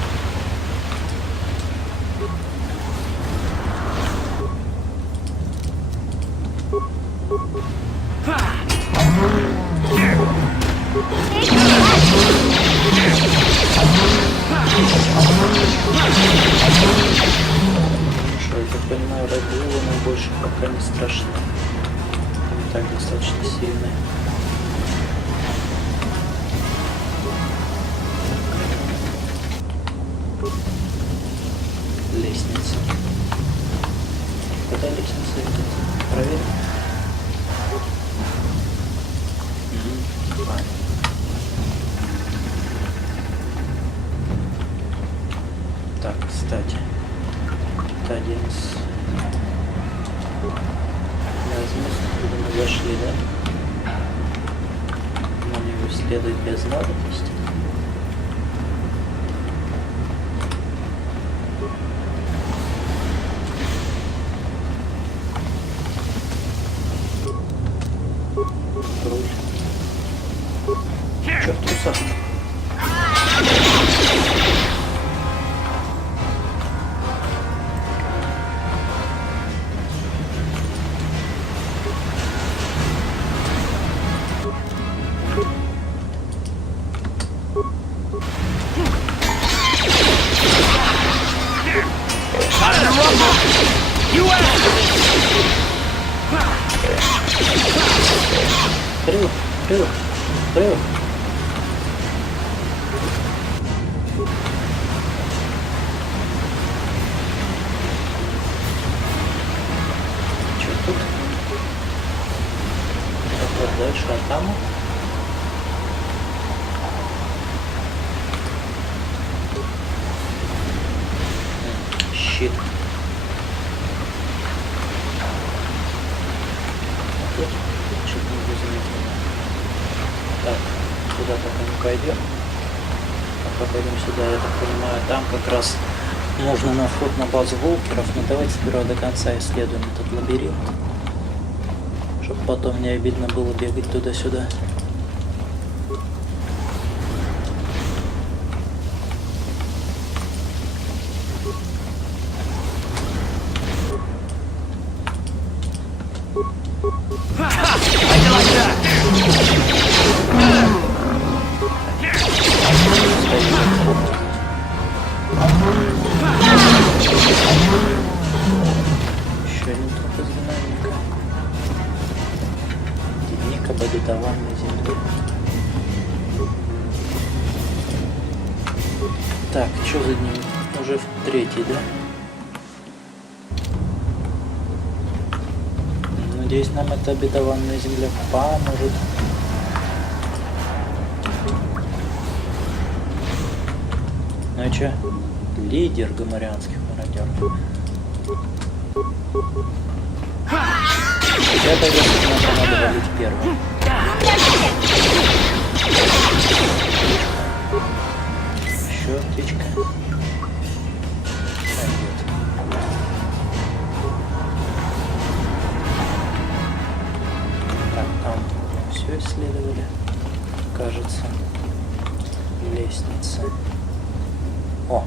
Хорошо, я так понимаю, Рагула нам больше пока не страшно. И так достаточно сильная. Лестница. Куда лестница идет? Проверим. Так, кстати, это один из мест, куда мы зашли, да? На него исследовать без надобности. Чё в трусах? Прыгай. Что тут? Вот дальше, а там? Щит. А тут что-то не заметил. Так, туда пока не пойдем. Пока пойдем сюда, я так понимаю, там как раз можно на вход на базу волкеров, но давайте сперва до конца исследуем этот лабиринт, чтобы потом не обидно было бегать туда-сюда. Так, что за ним? Уже в третий, да? Надеюсь, нам эта обетованная земля поможет. Ну и чё? Лидер гоморианских мародеров. Я тогда нам надо валить первым. Еще птичка. Так, там все исследовали. Кажется. Лестница. О!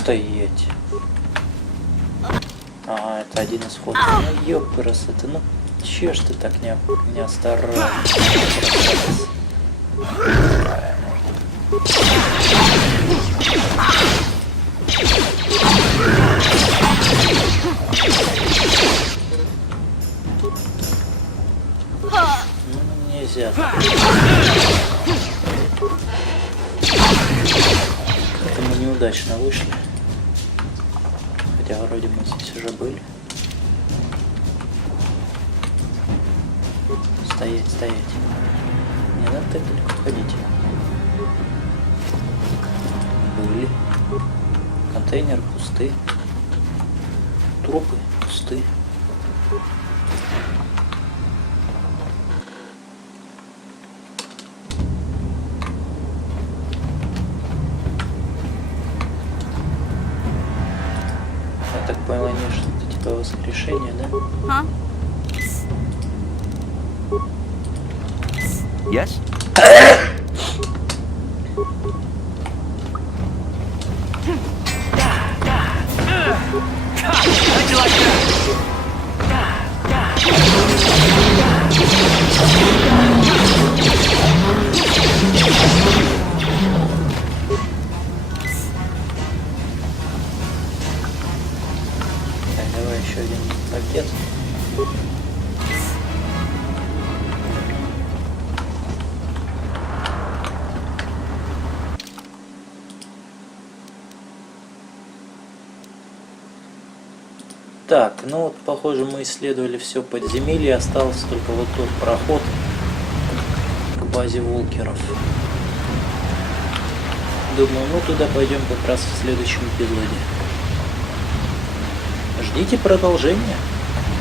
Стоять. А, это один из входов. Ну ёпрст, это, ну че ж ты так неосторожно? Ну, нельзя так. Как-то мы неудачно вышли. Хотя вроде мы здесь уже были. Стоять, стоять. Не надо так далеко ходить. Были. Контейнеры пусты. Трупы пусты. Я так поняла, не что-то типа воскрешения, да? Huh? Yes? How'd you like Так, давай еще один пакет. Так, ну вот, похоже, мы исследовали все подземелье, остался только вот тот проход к базе волкеров. Думаю, ну туда пойдем как раз в следующем эпизоде. Ждите продолжения.